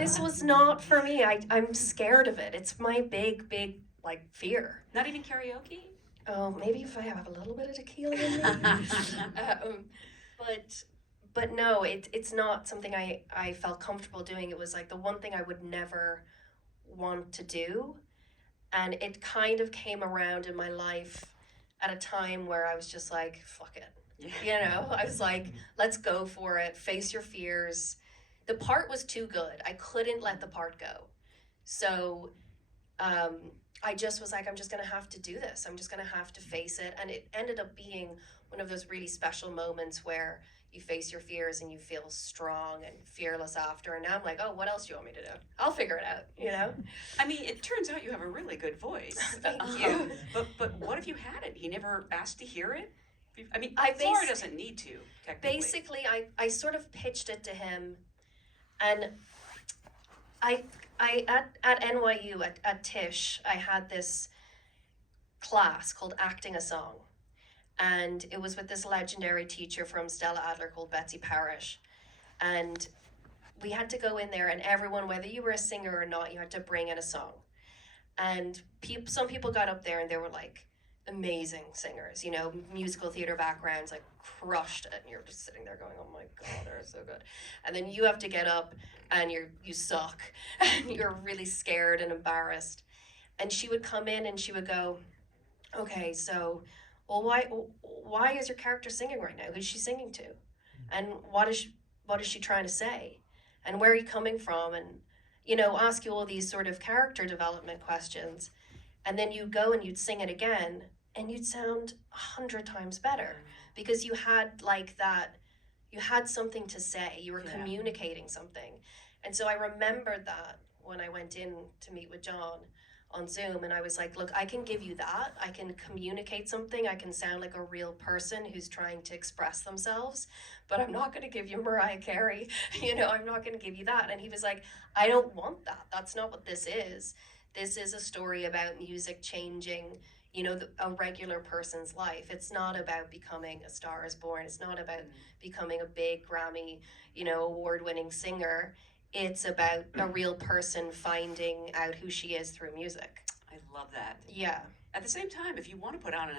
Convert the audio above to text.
this was not for me. I'm scared of it. It's my big, like, fear. Not even karaoke? Oh, maybe if I have a little bit of tequila in me. But no, it's not something I felt comfortable doing. It was like the one thing I would never want to do. And it kind of came around in my life at a time where I was just like, fuck it. Yeah. You know, I was like, let's go for it. Face your fears. The part was too good. I couldn't let the part go. So I just was like, I'm just going to have to do this. I'm just going to have to face it. And it ended up being one of those really special moments where you face your fears and you feel strong and fearless after. And now I'm like, oh, what else do you want me to do? I'll figure it out, you know? I mean, it turns out you have a really good voice. Thank you. But what if you had it? He never asked to hear it? I mean, I FLORA doesn't need to, technically. Basically, I sort of pitched it to him, and I at NYU, at Tisch, I had this class called Acting a Song. And it was with this legendary teacher from Stella Adler called Betsy Parrish. And we had to go in there, and everyone, whether you were a singer or not, you had to bring in a song. And some people got up there and they were like amazing singers, you know, musical theater backgrounds, like crushed it. And you're just sitting there going, oh my God, they're so good. And then you have to get up and you suck and you're really scared and embarrassed. And she would come in and she would go, okay, so, well, why is your character singing right now? Who's she singing to? And what is she trying to say? And where are you coming from? And, you know, ask you all these sort of character development questions. And then you go and you'd sing it again and you'd sound 100 times better because you had like that, you had something to say, you were communicating something. And so I remembered that when I went in to meet with John on Zoom, and I was like, look, I can give you that. I can communicate something. I can sound like a real person who's trying to express themselves, but I'm not going to give you Mariah Carey. You know, I'm not going to give you that. And he was like, I don't want that. That's not what this is. This is a story about music changing, you know, a regular person's life. It's not about becoming A Star is Born. It's not about becoming a big Grammy, you know, award-winning singer. It's about a real person finding out who she is through music. I love that. Yeah. At the same time, if you want to put out an